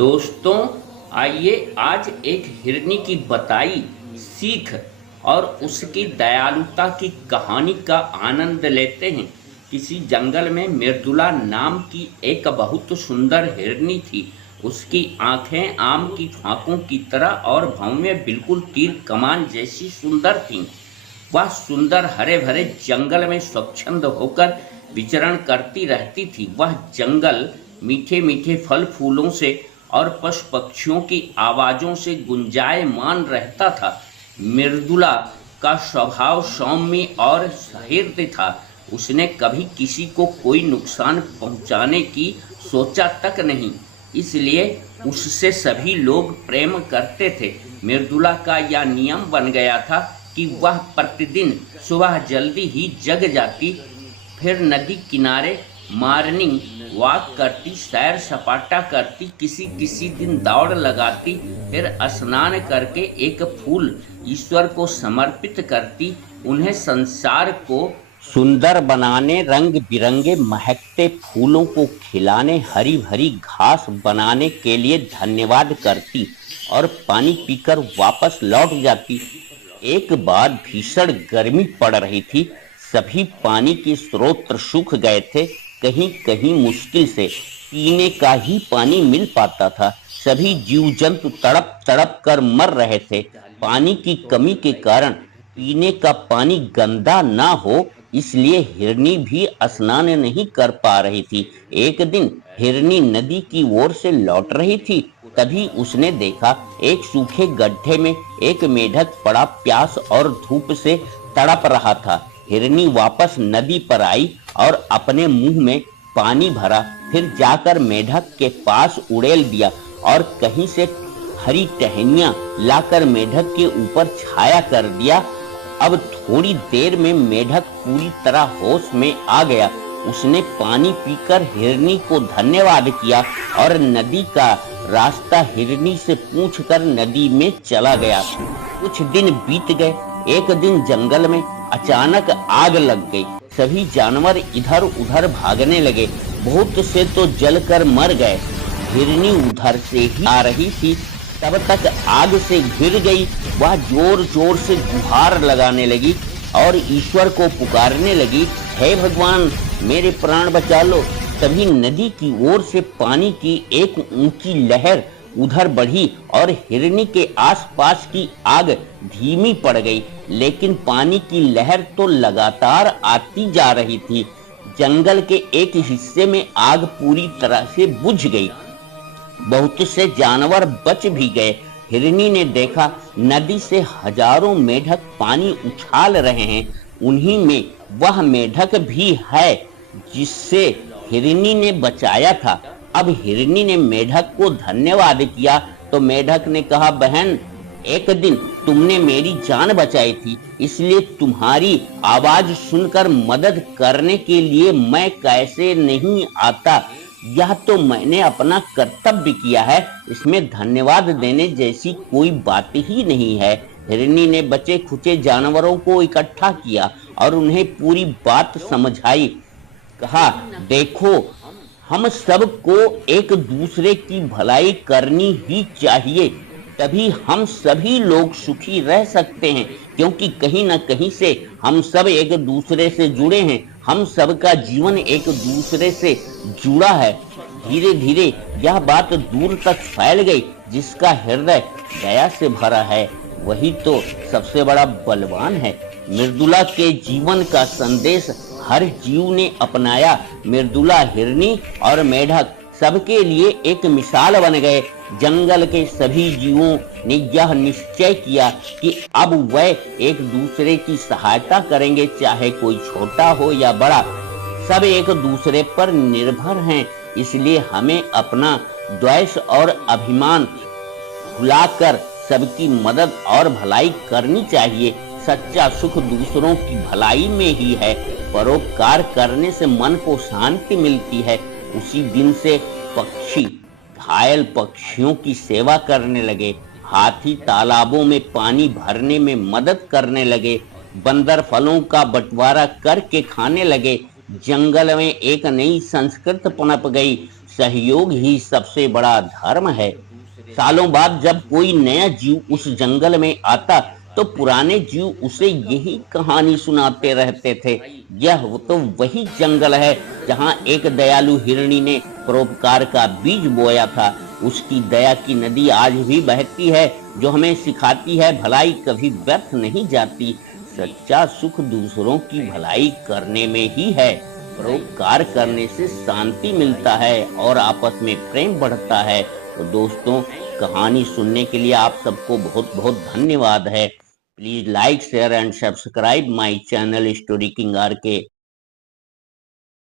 दोस्तों, आइए आज एक हिरनी की बताई सीख और उसकी दयालुता की कहानी का आनंद लेते हैं। किसी जंगल में मृदुला नाम की एक बहुत सुंदर हिरनी थी। उसकी आंखें आम की फांकों की तरह और भौहें बिल्कुल तीर कमान जैसी सुंदर थीं। वह सुंदर हरे भरे जंगल में स्वच्छंद होकर विचरण करती रहती थी। वह जंगल मीठे मीठे फल फूलों से और पशु पक्षियों की आवाजों से गुंजायमान रहता था। मृदुला का स्वभाव सौम्य और सहृदय था। उसने कभी किसी को कोई नुकसान पहुंचाने की सोचा तक नहीं, इसलिए उससे सभी लोग प्रेम करते थे। मृदुला का यह नियम बन गया था कि वह प्रतिदिन सुबह जल्दी ही जग जाती, फिर नदी किनारे मॉर्निंग वॉक करती, सैर सपाटा करती, किसी किसी दिन दौड़ लगाती, फिर स्नान करके एक फूल ईश्वर को समर्पित करती। उन्हें संसार को सुंदर बनाने, रंग बिरंगे महकते फूलों को खिलाने, हरी भरी घास बनाने के लिए धन्यवाद करती और पानी पीकर वापस लौट जाती। एक बार भीषण गर्मी पड़ रही थी। सभी पानी के स्रोत सूख गए थे। कहीं कहीं मुश्किल से पीने का ही पानी मिल पाता था। सभी जीव जंतु तड़प तड़प कर मर रहे थे। पानी की कमी के कारण पीने का पानी गंदा ना हो, इसलिए हिरनी भी स्नान नहीं कर पा रही थी। एक दिन हिरनी नदी की ओर से लौट रही थी। तभी उसने देखा एक सूखे गड्ढे में एक मेढक पड़ा प्यास और धूप से तड़प रहा था। हिरनी वापस नदी पर आई और अपने मुंह में पानी भरा, फिर जाकर मेढक के पास उड़ेल दिया और कहीं से हरी टहनियां लाकर मेढक के ऊपर छाया कर दिया। अब थोड़ी देर में मेढक पूरी तरह होश में आ गया। उसने पानी पीकर हिरनी को धन्यवाद किया और नदी का रास्ता हिरनी से पूछकर नदी में चला गया। कुछ दिन बीत गए। एक दिन जंगल में अचानक आग लग गई। सभी जानवर इधर उधर भागने लगे। बहुत से तो जलकर मर गए। हिरनी उधर से ही आ रही थी, तब तक आग से घिर गई। वह जोर जोर से गुहार लगाने लगी और ईश्वर को पुकारने लगी, हे भगवान, मेरे प्राण बचा लो। तभी नदी की ओर से पानी की एक ऊंची लहर उधर बढ़ी और हिरनी के आसपास की आग धीमी पड़ गई, लेकिन पानी की लहर तो लगातार आती जा रही थी। जंगल के एक हिस्से में आग पूरी तरह से बुझ गई। बहुत से जानवर बच भी गए। हिरनी ने देखा नदी से हजारों मेढक पानी उछाल रहे हैं। उन्हीं में वह मेढक भी है जिससे हिरनी ने बचाया था। अब हिरनी ने मेढक को धन्यवाद किया तो मेढक ने कहा, बहन, एक दिन तुमने मेरी जान बचाई थी, इसलिए तुम्हारी आवाज सुनकर मदद करने के लिए मैं कैसे नहीं आता। यह तो मैंने अपना कर्तव्य किया है, इसमें धन्यवाद देने जैसी कोई बात ही नहीं है। हिरनी ने बचे खुचे जानवरों को इकट्ठा किया और उन्हें पूरी बात समझाई। कहा, देखो, हम सबको एक दूसरे की भलाई करनी ही चाहिए, तभी हम सभी लोग सुखी रह सकते हैं, क्योंकि कहीं न कहीं से हम सब एक दूसरे से जुड़े हैं। हम सबका जीवन एक दूसरे से जुड़ा है। धीरे धीरे यह बात दूर तक फैल गई। जिसका हृदय दया से भरा है वही तो सबसे बड़ा बलवान है। मृदुला के जीवन का संदेश हर जीव ने अपनाया। मृदुला, हिरनी और मेढक सबके लिए एक मिसाल बन गए। जंगल के सभी जीवों ने यह निश्चय किया कि अब वह एक दूसरे की सहायता करेंगे, चाहे कोई छोटा हो या बड़ा। सब एक दूसरे पर निर्भर हैं, इसलिए हमें अपना द्वेष और अभिमान भुलाकर सबकी मदद और भलाई करनी चाहिए। सच्चा सुख दूसरों की भलाई में ही है। परोपकार करने से मन को शांति मिलती है। उसी दिन से पक्षी घायल पक्षियों की सेवा करने लगे। हाथी तालाबों में पानी भरने में मदद करने लगे। बंदर फलों का बंटवारा करके खाने लगे। जंगल में एक नई संस्कृति पनप गई। सहयोग ही सबसे बड़ा धर्म है। सालों बाद जब कोई नया जीव उस जंगल में आता तो पुराने जीव उसे यही कहानी सुनाते रहते थे। यह वो तो वही जंगल है जहां एक दयालु हिरणी ने परोपकार का बीज बोया था। उसकी दया की नदी आज भी बहती है, जो हमें सिखाती है भलाई कभी व्यर्थ नहीं जाती। सच्चा सुख दूसरों की भलाई करने में ही है। परोपकार करने से शांति मिलता है और आपस में प्रेम बढ़ता है। तो दोस्तों, कहानी सुनने के लिए आप सबको बहुत बहुत धन्यवाद है। Please like share and subscribe my channel story king R के।